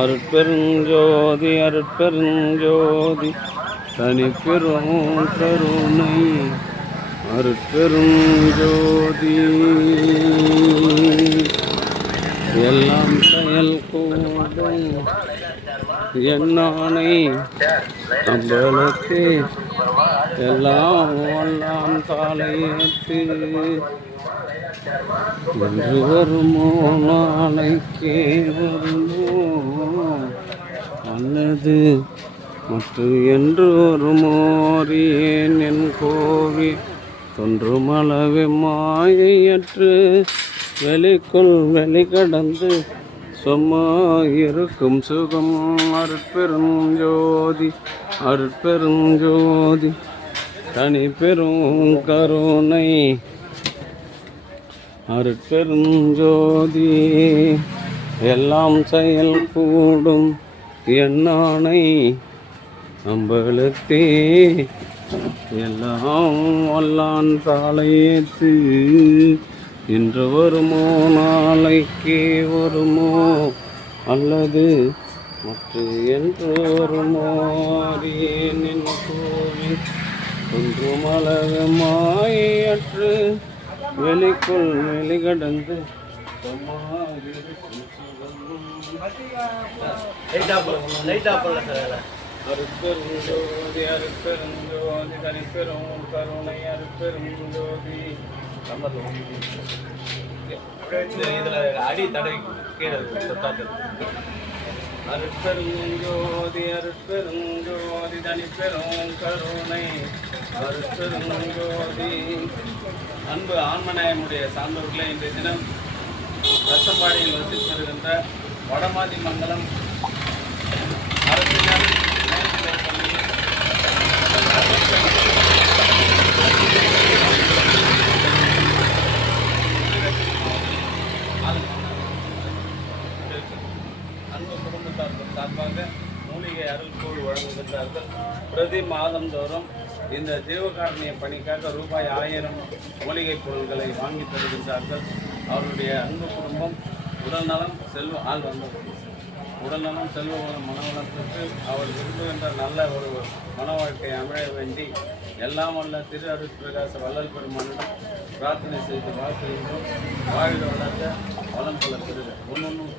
அருட்பெருஞ்சோதி அருட்பெருஞ்சோதி தனிப்பெரும் கருணை அருட்பெருஞ்சோதி எல்லாம் செயல் கூடும் என்னானை நம்மளுக்கு எல்லாம் எல்லாம் தலையேற்று என்று வருமோ நாளைக்கே வருமோ அல்லது மற்ற என்று வருமோரியேன் என் கோவி தொன்றுமளவே மாயையற்று வெளிக்குள் வெளிக்கடந்து சும்மா இருக்கும் சுகம் அருட்பெருஞ்சோதி அருட்பெருஞ்சோதி தனி பெரும் கருணை அருட்பெருஞ்சோதி எல்லாம் செயல் கூடும் என்னானை நம்மளுக்கே எல்லாம் வல்லான் தலையேற்று இன்று வருமோ நாளைக்கே வருமோ அல்லது மற்ற என்று வருமோ அறியேன் கோவில் ஒன்றுமளக மாயற்று வெளிக்குள் வெளிகடந்து அருட்பெருஞ்சோதி அருட்பெருஞ்சோதி தனிப்பெரும் கருணை அருட்பெருஞ்சோதி இதுல அடி தடவை கீழே அருட்பெருஞ்சோதி அருட்பெருஞ்சோதி தனிப்பெரும் கருணை அருட்பெருஞ்சோதி. அன்பு ஆன்மநாயமுடைய சார்ந்தவர்களே, இன்றைய தினம் ரசப்பாடியில் வசித்து வருகின்ற வடமாதி மங்கலம் அரசினர் அன்பு குடும்பத்தார்கள் சார்பாக மூலிகை அருள்கூழ் வழங்குகின்றார்கள். பிரதி மாதந்தோறும் இந்த ஜீவகாரணிய பணிக்காக ரூபாய் 1000 மூலிகை பொருட்களை வாங்கி தருகின்றார்கள். அவருடைய அன்பு குடும்பம் உடல்நலம் உடல்நலம் செல்வ மனவளத்திற்கு அவர் விரும்புகின்ற நல்ல ஒரு மன வாழ்க்கை அமைய வேண்டி எல்லாம் வல்ல திரு அருட்பிரகாச வள்ளல் பெருமானிடம் பிரார்த்தனை செய்து வாழ்த்துகின்றோம். வாழ்க வளர்க்க வளம் பல பெறுக. ஒன்னொன்னும்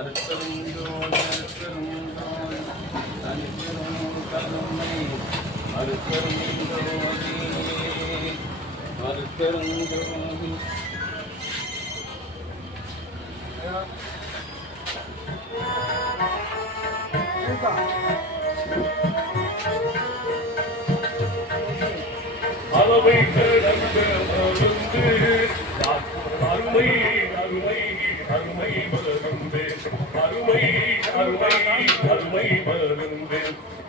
அருட்பெருஞ்சோதி அருட்பெருஞ்சோதி தனிப்பெரும் கருணை அருட்பெருஞ்சோதி அருட்பெருஞ்சோதி. அளவை கடந்த மருந்து அருமை அருமை அருமை மருந்து அருமை அருமை அருமை மருந்து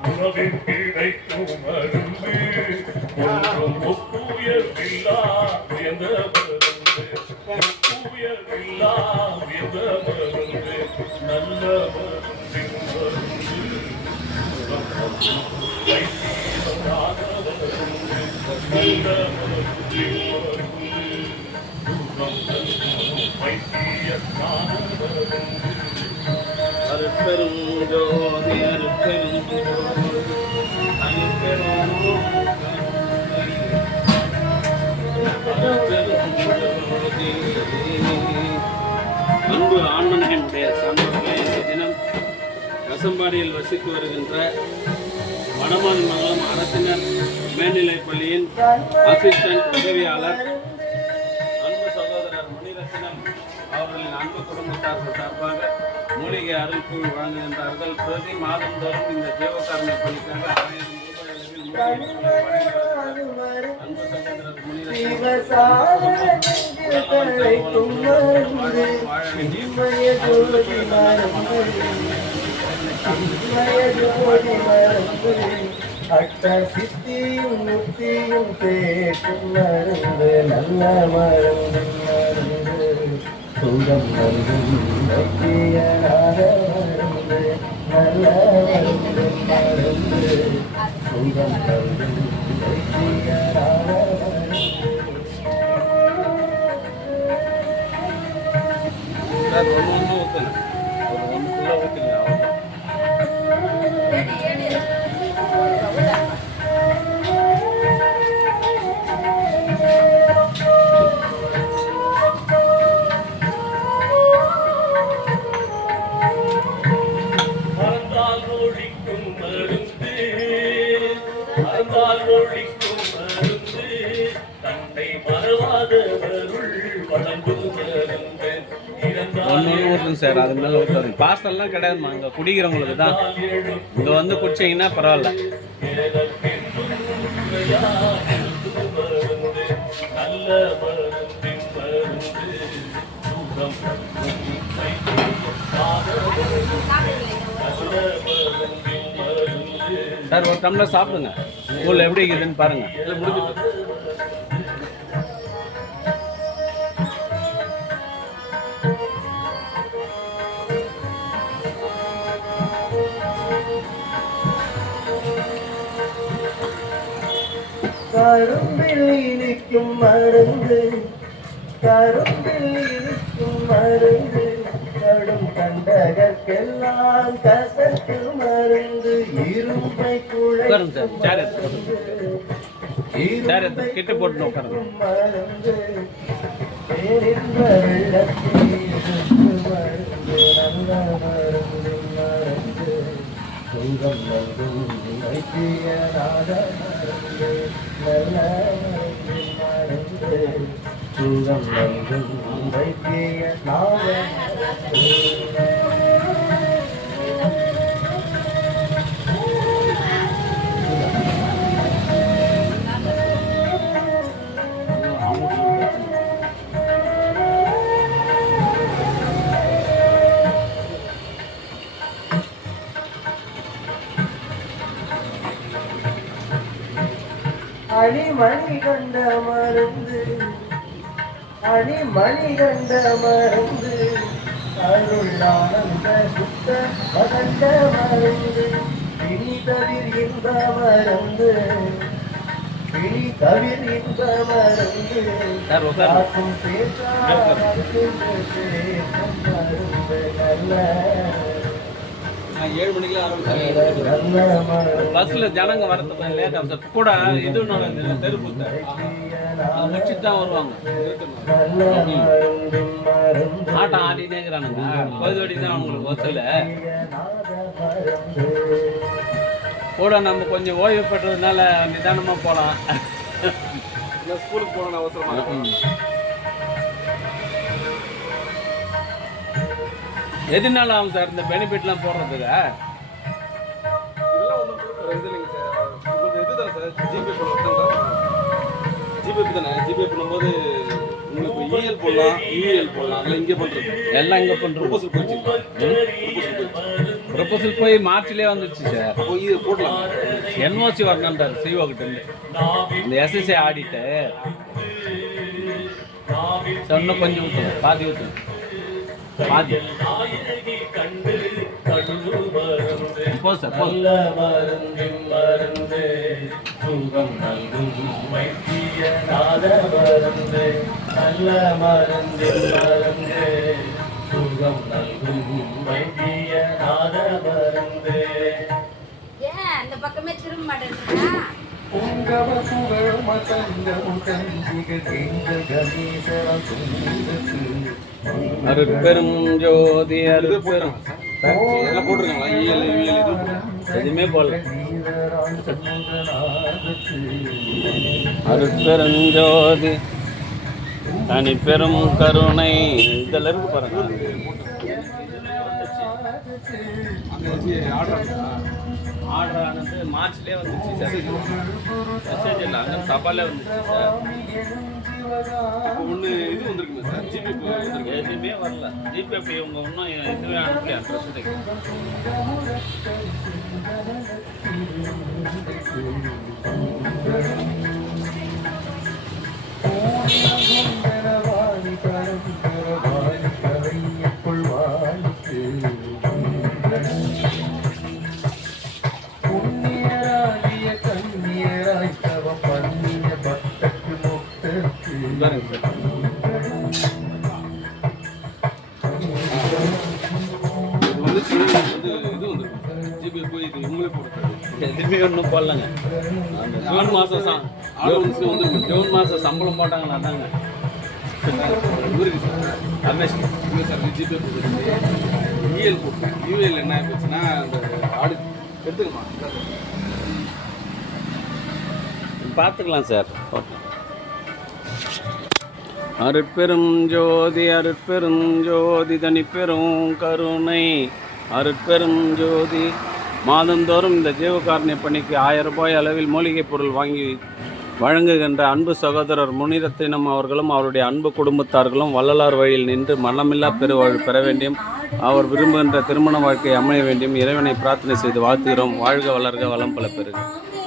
உணவில் கிடைக்கும் மருந்து ஒன்றும் ஒப்புயர்வில்லா உயர்ந்த மருந்து ஒப்புயர்வில்லா உயர்ந்த மருந்து நல்ல மருந்தின் மருந்து அருட்பெருஞ்சோதி அருட்பெருஞ்சோதி தனிப்பெரும் அருட்பெருஞ்சோதி. அன்பு ஆன்மநேயமுடைய சான்றோர்களே, இந்த தினம் ரசம்பாடியில் வசித்து வருகின்ற வடமாதி மங்கலம் அரசினர் மேல்நிலைப் பள்ளியின் அசிஸ்டன்ட் உதவியாளர் அன்பு சகோதரர் மணிரத்னம் அவர்களின் அன்பு குடும்பத்தார்கள் சார்பாக மூலிகை அருள்கூழ் வழங்குகின்றார்கள். பிரதி மாதந்தோறும் இந்த ஜீவகாரணை பணிக்காக 1000 ரூபாய் அளவில் அன்பு சகோதரர் அட்ட சித்தியும் முத்தியும் கேட்கும் மருந்து நல்ல மருந்து மருந்து சுகம் மருந்து மருந்து நல்ல மருந்து மருந்து சுகம் மருந்து ஒன்று ஊற்றுங்க, ஒரு 1 கிலோ ஊற்றுங்க. இருக்குங்க சார், அது மேலே ஊற்றாது. பார்சல்லாம் கிடையாதுமா, அங்கே குடிக்கிறவங்களுக்கு தான். இங்கே வந்து குடிச்சிங்கன்னா பரவாயில்ல. சார் ஒரு டம்ளர் சாப்பிடுங்க, ஊரில் எப்படி இருக்குதுன்னு பாருங்க. கரும்பில் இனிக்கும் மருந்து, கரும்பில் இனிக்கும் மருந்து, கடும் கண்டகற்கெல்லாம் கசக்கு மருந்து, இரும்பை குழைக்கும் மருந்து, கிட்ட போட்டு உட்காருங்க. மருந்து, பேரின்ப வெள்ளத்தில் இருக்கு மருந்து, நல்ல மருந்து மருந்து, சுகம் நல்கும் வைத்தியநாத மருந்து, நல்ல மருந்து மருந்து, சுகம் நல்கும் வைத்தியநாத மருந்து. அணிமணி கண்ட மருந்து, அணிமணி கண்ட மருந்து, அருளானந்த சுத்த மகண்ட மருந்து, இனி தவிர் இன்ப மருந்து, இனி தவிர் இன்ப மருந்து, காக்கும் பேசும் மருந்து, நல்ல 7 மணிக்கெல்லாம் ஆரம்பிச்சாங்க. பஸ்ஸில் ஜனங்க வரது லேட் ஆகும் சார். கூட இது தெருப்புத்த அது முடிச்சுட்டு தான் வருவாங்க. ஆட்டம் ஆடினேங்கிறானுங்க, பகுதி தான் அவங்களுக்கு பஸ்ஸில் கூட. நம்ம கொஞ்சம் ஓய்வு பெற்றதுனால நிதானமாக போகலாம். ஸ்கூலுக்கு போகணும் அவசரமாக. எதுனால ஆகும் சார் இந்த பெனிஃபிட்லாம் போடுறதுக்கு? இதெல்லாம் ஒன்றும் இது இல்லைங்க சார். உங்களுக்கு இது தானே சார், ஜிபே பண்ணுறது ஜிபே தானே. ஜிபே பண்ணும்போது உங்களுக்கு இஎல் போடலாம், யூஎல் போடலாம். அதெல்லாம் இங்கே பண்ணுறது எல்லாம் இங்கே பண்ணுறோம். ப்ரொபோசல் போயிடுச்சு. ப்ரொபோசல் போய் மார்ச்லேயே வந்துடுச்சு சார். போய் இது போடலாம். என்ஓசி வரணுன்றார் சிஓ கிட்டேருந்து, இந்த எஸ்எஸ்ஏ ஆடிட்டு. இன்னும் கொஞ்சம் ஊற்றுங்க, பாதி ஊற்றுங்க, பாதி போ சார் போ. நல்ல மருந்து மருந்து, சுகம் நல்கும் வைத்தியநாத மருந்து, நல்ல மருந்து மருந்து, சுகம் நல்கும் வைத்தியநாத மருந்து. ஏன் அந்த பக்கமே திரும்ப மாட்டேங்கிறா? உங்கவ புகழ் மதங்கமு கஞ்சிகள் எங்கள் கணேசரம் சுந்தத்து. அருட்பெரும் ஜோதி அருட்பெரும் எல்லாம் போட்டிருக்காங்களா? இஎல் யூஎல் எதுவுமே போடல. அருட்பெரும் ஜோதி தனி பெரும் கருணை இதில் இருக்கு பாருங்க. ஆர்டர் ஆனது மார்ச்லேயே வந்துச்சு சார். மெசேஜ் இல்லை, அங்கே தபாலே வந்துச்சு சார். ஒன்று இது வந்துருக்குமே சார், ஜிபே வந்துருக்கு. எதுவுமே வரல. ஜிபே பே இவங்க இன்னும் இதுவே அனுப்பி அட்ரஸ். ஜிபே போய் இது இவங்களே போடுறது. எதுவுமே ஒன்றும் போடலங்க. அந்த ஜூன் மாதம் ஜூன் மாதம் சம்பளம் போட்டாங்களா? அதாங்க இவருக்கு சார் ரமேஷ் இல்லை சார். ஜிபே போட்டு இஎல் போட்டேன். யூஎல் என்ன ஆகிடுச்சுன்னா அந்த ஆடு எடுத்துக்கமா பார்த்துக்கலாம் சார். அருட்பெரும் ஜோதி அருட்பெரும் ஜோதி தனிப்பெரும் கருணை அருட்பெரும் ஜோதி. மாதந்தோறும் இந்த ஜீவகாருண்ய பணிக்கு 1000 ரூபாய் அளவில் மூலிகை பொருள் வாங்கி வழங்குகின்ற அன்பு சகோதரர் முனிரத்தினம் அவர்களும் அவருடைய அன்பு குடும்பத்தார்களும் வள்ளலார் வழியில் நின்று மரணமில்லா பெருவாழ்வு பெற வேண்டியும் அவர் விரும்புகின்ற திருமண வாழ்க்கை அமைய வேண்டியும் இறைவனை பிரார்த்தனை செய்து வாழ்த்துகிறோம். வாழ்க வளர்க வளம் பல பெறுக.